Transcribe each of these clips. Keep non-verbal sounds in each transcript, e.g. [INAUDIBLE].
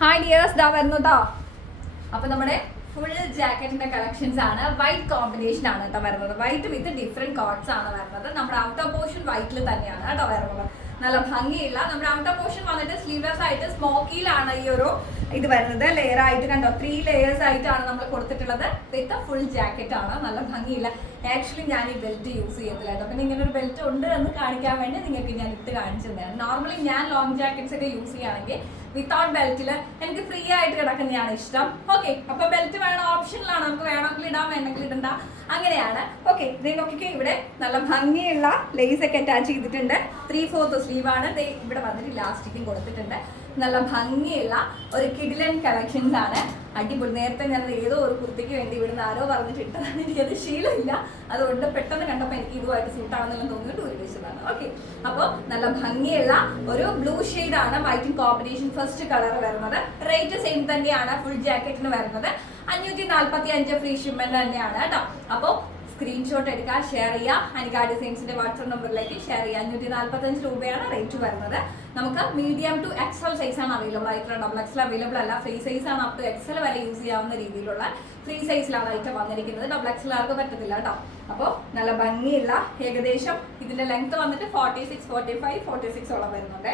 Hi dears ദാ വരുന്നു കേട്ടോ അപ്പൊ നമ്മുടെ ഫുൾ ജാക്കറ്റിന്റെ കളക്ഷൻസ് ആണ്. വൈറ്റ് കോമ്പിനേഷൻ ആണ് കേട്ടോ വരുന്നത്. വൈറ്റ് വിത്ത് ഡിഫറെന്റ് കോഡ്സ് ആണ് വരുന്നത്. നമ്മുടെ ഔട്ടർ പോർഷൻ വൈറ്റിൽ തന്നെയാണ് കേട്ടോ വരുന്നത്. നല്ല ഭംഗിയില്ല നമ്മുടെ ഔട്ടർ പോർഷൻ വന്നിട്ട് സ്ലീവ്ലെസ് ആയിട്ട് സ്മോക്കിയിലാണ് ഈ ഒരു ഇത് വരുന്നത്. ലെയർ ആയിട്ട് കണ്ടോ? ത്രീ ലെയേഴ്സ് ആയിട്ടാണ് നമ്മൾ കൊടുത്തിട്ടുള്ളത്. വിത്ത് ഫുൾ ജാക്കറ്റ് ആണ്. നല്ല ഭംഗിയില്ല. ആക്ച്വലി ഞാൻ ഈ ബെൽറ്റ് യൂസ് ചെയ്യത്തില്ല കേട്ടോ പിന്നെ ഇങ്ങനെ ഒരു ബെൽറ്റ് ഉണ്ട് എന്ന് കാണിക്കാൻ വേണ്ടി നിങ്ങൾക്ക് ഞാൻ ഇട്ട് കാണിച്ചു തന്നെയാണ് നോർമലി ഞാൻ ലോങ് ജാക്കറ്റ്സ് ഒക്കെ യൂസ് ചെയ്യുകയാണെങ്കിൽ വിത്തൗട്ട് ബെൽറ്റിൽ എനിക്ക് ഫ്രീ ആയിട്ട് കിടക്കുന്നതാണ് ഇഷ്ടം. ഓക്കെ അപ്പൊ ബെൽറ്റ് വേണം? ഓപ്ഷനിലാണ് നമുക്ക് വേണമെങ്കിൽ ഇടാൻ വേണമെങ്കിൽ ഇടണ്ട. അങ്ങനെയാണ്. ഓക്കെ നോക്കിക്കേ. ഇവിടെ നല്ല ഭംഗിയുള്ള ലേസ് ഒക്കെ അറ്റാച്ച് ചെയ്തിട്ടുണ്ട്. ത്രീ ഫോർത്ത് സ്ലീവാണ് ഇവിടെ വന്നിട്ട് ഇലാസ്റ്റിക്കും കൊടുത്തിട്ടുണ്ട്. നല്ല ഭംഗിയുള്ള ഒരു കിഡിലൻ കളക്ഷൻസ് ആണ്. അടിപൊളി. നേരത്തെ ഞാൻ ഏതോ ഒരു കുർത്തിക്ക് വേണ്ടി ഇവിടുന്ന് ആരോ പറഞ്ഞിട്ട് ഇട്ടതാണ്. എനിക്കത് ശീലമില്ല. അതുകൊണ്ട് പെട്ടെന്ന് കണ്ടപ്പോൾ എനിക്ക് ഇതുമായിട്ട് സൂട്ടാണെന്നെല്ലാം തോന്നിയിട്ട് ഒരു വെച്ചതാണ് ഓക്കെ അപ്പോൾ നല്ല ഭംഗിയുള്ള ഒരു ബ്ലൂ ആണ് വൈറ്റിംഗ് കോമ്പിനേഷൻ ഫസ്റ്റ് കളർ വരുന്നത്. റേറ്റ് സെയിം തന്നെയാണ്. ഫുൾ ജാക്കറ്റിന് വരുന്നത്. അഞ്ഞൂറ്റി നാൽപ്പത്തി അഞ്ച് ഫ്രീ ഷിപ്മെന്റ് തന്നെയാണ് കേട്ടോ. അപ്പോൾ സ്ക്രീൻഷോട്ട് എടുക്കുക ഷെയർ ചെയ്യുക. അനികാ ഡിസൈൻസിന്റെ വാട്സ്ആപ്പ് നമ്പറിലേക്ക് ഷെയർ ചെയ്യുക. അഞ്ഞൂറ്റി നാൽപ്പത്തഞ്ച് രൂപയാണ് റേറ്റ് വരുന്നത്. നമുക്ക് മീഡിയം ടു എക്സൽ സൈസ് ആണ് അവൈലബിൾ ആയിട്ടുള്ള ഡബിൾ എക്സൽ അവൈലബിൾ അല്ല. ഫ്രീ സൈസ് ആണ് അപ് ടു എക്സൽ വരെ യൂസ് ചെയ്യാവുന്ന രീതിയിലുള്ള ഫ്രീ സൈസിലാണ് ഐറ്റം വന്നിരിക്കുന്നത്. ഡബിൾ എക്സൽ ആർക്ക് പറ്റത്തില്ല കേട്ടോ. അപ്പോൾ നല്ല ഭംഗിയുള്ള ഏകദേശം ഇതിന്റെ ലെങ്ത് വന്നിട്ട് forty six forty five forty six ഓളം വരുന്നുണ്ട്.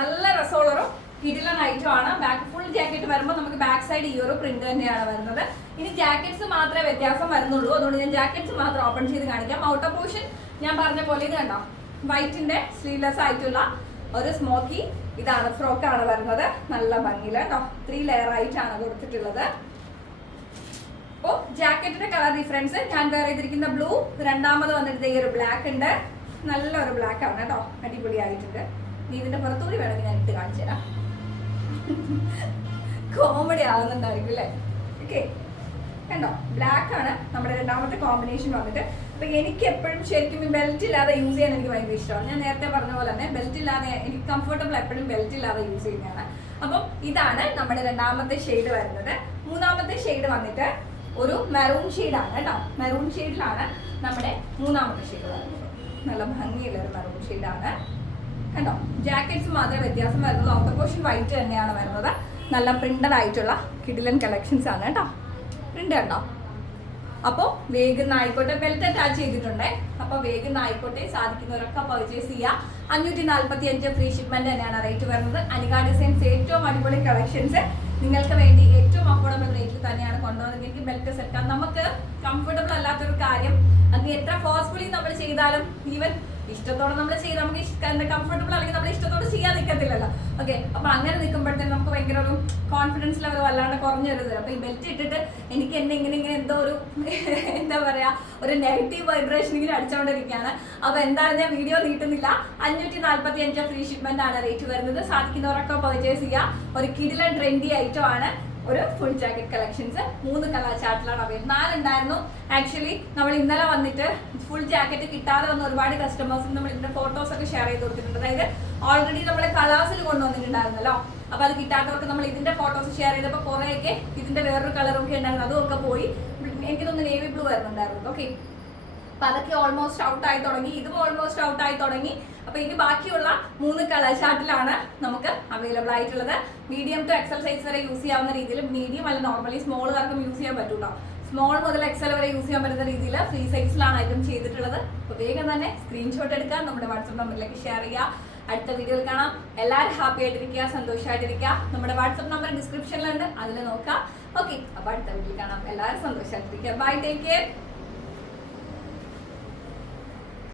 നല്ല രസമുള്ളൊരു കിടിലൻ ഐറ്റം ആണ്. ബാക്ക് ഫുൾ ജാക്കറ്റ് വരുമ്പോൾ നമുക്ക് ബാക്ക് സൈഡ് ഈ ഒരു പ്രിന്റ് തന്നെയാണ് വരുന്നത്. ഇനി ജാക്കറ്റ്സ് മാത്രമേ വ്യത്യാസം വരുന്നുള്ളൂ. അതുകൊണ്ട് ഞാൻ ജാക്കറ്റ്സ് മാത്രം ഓപ്പൺ ചെയ്ത് കാണിക്കാം. ഔട്ട് ഓഫ് പോർഷൻ ഞാൻ പറഞ്ഞ പോലെ ഇത് കണ്ടോ? വൈറ്റിന്റെ സ്ലീവ്ലെസ് ആയിട്ടുള്ള ഒരു സ്മോക്കി ഇതാണ് ഫ്രോക്ക് ആണ് വരുന്നത്. നല്ല ഭംഗിയിൽ കേട്ടോ ത്രീ ലെയർ ആയിട്ടാണ് കൊടുത്തിട്ടുള്ളത്. അപ്പോൾ ജാക്കറ്റിന്റെ കളർ ഡിഫറൻസ് ഞാൻ വേറെ ചെയ്തിരിക്കുന്ന ബ്ലൂ രണ്ടാമത് വന്നിട്ട് ഈ ഒരു ബ്ലാക്ക് ഉണ്ട്. നല്ലൊരു ബ്ലാക്ക് ആണ് കേട്ടോ. അടിപൊളിയായിട്ടുണ്ട്. നീ ഇതിന്റെ പുറത്തുകൂടി വേണമെങ്കിൽ ഞാൻ ഇട്ട് കാണിച്ചു തരാം കോമഡി ആവുന്നുണ്ടായിരിക്കും അല്ലേ? ഓക്കെ കണ്ടോ? ബ്ലാക്ക് ആണ് നമ്മുടെ രണ്ടാമത്തെ കോമ്പിനേഷൻ വന്നിട്ട്. അപ്പൊ എനിക്ക് എപ്പോഴും ശരിക്കും ബെൽറ്റ് ഇല്ലാതെ യൂസ് ചെയ്യാൻ എനിക്ക് ഭയങ്കര ഇഷ്ടമാണ്. ഞാൻ നേരത്തെ പറഞ്ഞ പോലെ തന്നെ ബെൽറ്റ് ഇല്ലാതെ എനിക്ക് കംഫർട്ടബിൾ എപ്പോഴും ബെൽറ്റ് ഇല്ലാതെ യൂസ് ചെയ്യുന്നതാണ്. അപ്പം ഇതാണ് നമ്മുടെ രണ്ടാമത്തെ ഷെയ്ഡ് വരുന്നത്. മൂന്നാമത്തെ ഷെയ്ഡ് വന്നിട്ട് ഒരു മെറൂൺ ആണ് കേട്ടോ. മെറൂൺ ഷെയ്ഡിലാണ് നമ്മുടെ മൂന്നാമത്തെ ഷെയ്ഡ് വരുന്നത്. നല്ല ഭംഗിയുള്ള ഒരു മെറൂൺ ഷെയ്ഡാണ് കണ്ടോ? ജാക്കറ്റ്സ് മാത്രമേ വ്യത്യാസം വരുന്നുള്ളൂ. ഔട്ടർ പോർഷൻ വൈറ്റ് തന്നെയാണ് വരുന്നത്. നല്ല പ്രിന്റഡ് ആയിട്ടുള്ള കിഡിലൻ കളക്ഷൻസ് ആണ് കേട്ടോ. പ്രിന്റ് കണ്ടോ അപ്പോൾ വേഗം ആയിക്കോട്ടെ ബെൽറ്റ് അറ്റാച്ച് ചെയ്തിട്ടുണ്ട്. അപ്പോൾ വേഗം ആയിക്കോട്ടെ സാധിക്കുന്നവരൊക്കെ പർച്ചേസ് ചെയ്യുക അഞ്ഞൂറ്റി നാൽപ്പത്തി അഞ്ച് ഫ്രീ ഷിപ്മെന്റ് തന്നെയാണ് റേറ്റ് വരുന്നത്. അനിക ഡിസൈൻസ് ഏറ്റവും അടിപൊളി കളക്ഷൻസ് നിങ്ങൾക്ക് വേണ്ടി ഏറ്റവും അഫോർഡബിൾ റേറ്റിൽ തന്നെയാണ് കൊണ്ടുവന്നത്. എനിക്ക് ബെൽറ്റ് ആണ് നമുക്ക് കംഫർട്ടബിൾ അല്ലാത്തൊരു കാര്യം. അത് എത്ര ഫോഴ്സ്ഫുള്ളി നമ്മൾ ചെയ്താലും ഈവൻ ഇഷ്ടത്തോടെ നമ്മൾ ചെയ്ത് നമുക്ക് കംഫർട്ടബിൾ അല്ലെങ്കിൽ നമ്മൾ ഇഷ്ടത്തോടെ ചെയ്യാൻ നിൽക്കത്തില്ലല്ലോ ഓക്കെ അപ്പൊ അങ്ങനെ നിൽക്കുമ്പോഴത്തേനും നമുക്ക് ഭയങ്കര ഒരു കോൺഫിഡൻസ് ലെവൽ വല്ലാണ്ട് കുറഞ്ഞു വരുന്നത് അപ്പൊ ഈ ബെൽറ്റ് ഇട്ടിട്ട് എനിക്ക് എന്നെ ഇങ്ങനെ ഇങ്ങനെ എന്തോ ഒരു [LAUGHS] എന്താ പറയാ ഒരു നെഗറ്റീവ് വൈബ്രേഷൻ ഇങ്ങനെ അടിച്ചുകൊണ്ടിരിക്കുകയാണ് അപ്പൊ എന്താണ് ഞാൻ വീഡിയോ നീട്ടുന്നില്ല. അഞ്ഞൂറ്റി നാല്പത്തി അഞ്ച് ഫ്രീ ഷിപ്മെന്റ് ആണ് റേറ്റ് വരുന്നത്. സാധിക്കുന്നവരൊക്കെ പർച്ചേസ് ചെയ്യുക. ഒരു കിടിലൻ ട്രെൻഡി ഐറ്റം ആണ്. ഒരു ഫുൾ ജാക്കറ്റ് കളക്ഷൻസ് മൂന്ന് കളർ ചാർട്ടിലാണ് അവൈലബിൾ നാലുണ്ടായിരുന്നു. ആക്ച്വലി നമ്മൾ ഇന്നലെ വന്നിട്ട് ഫുൾ ജാക്കറ്റ് കിട്ടാതെ വന്ന ഒരുപാട് കസ്റ്റമേഴ്സിന് നമ്മൾ ഇതിന്റെ ഫോട്ടോസ് ഒക്കെ ഷെയർ ചെയ്ത് കൊടുത്തിട്ടുണ്ട്. അതായത് ഓൾറെഡി നമ്മുടെ കളേഴ്സിൽ കൊണ്ടുവന്നിട്ടുണ്ടായിരുന്നല്ലോ. അപ്പൊ അത് കിട്ടാത്തവർക്ക് നമ്മൾ ഇതിന്റെ ഫോട്ടോസ് ഷെയർ ചെയ്തപ്പോൾ കുറേയൊക്കെ ഇതിന്റെ വേറൊരു കളറും ഒക്കെ ഉണ്ടായിരുന്നു. ഒക്കെ പോയി. എനിക്ക് തോന്നുന്നു നേവി ബ്ലൂ വരുന്നുണ്ടായിരുന്നു ഓക്കെ അപ്പൊ അതൊക്കെ ഓൾമോസ്റ്റ് ഔട്ട് ആയി തുടങ്ങി. ഇതും ഓൾമോസ്റ്റ് ഔട്ട് ആയി തുടങ്ങി. അപ്പൊ ഇനി ബാക്കിയുള്ള മൂന്ന് കളർ ചാർട്ടിലാണ് നമുക്ക് അവൈലബിൾ ആയിട്ടുള്ളത്. മീഡിയം ടു എക്സൽ സൈസ് വരെ യൂസ് ചെയ്യാവുന്ന രീതിയിൽ മീഡിയം അല്ല നോർമലി സ്മോൾ കാർക്കും യൂസ് ചെയ്യാൻ പറ്റൂട്ടോ. സ്മോൾ മുതൽ എക്സൽ വരെ യൂസ് ചെയ്യാൻ പറ്റുന്ന രീതിയിൽ ഫ്രീ സൈസിലാണ് ഐറ്റം ചെയ്തിട്ടുള്ളത്. അപ്പൊ വേഗം തന്നെ സ്ക്രീൻഷോട്ട് എടുക്കുക നമ്മുടെ വാട്സപ്പ് നമ്പറിലേക്ക് ഷെയർ ചെയ്യുക. അടുത്ത വീഡിയോയിൽ കാണാം. എല്ലാവരും ഹാപ്പി ആയിട്ടിരിക്കുക സന്തോഷമായിട്ടിരിക്കുക നമ്മുടെ വാട്സപ്പ് നമ്പർ ഡിസ്ക്രിപ്ഷനിലുണ്ട് അതിൽ നോക്കാം ഓക്കെ അപ്പൊ അടുത്ത വീഡിയോ കാണാം. എല്ലാവരും സന്തോഷമായിട്ടിരിക്കുക ബൈ ടേക്ക് കെയർ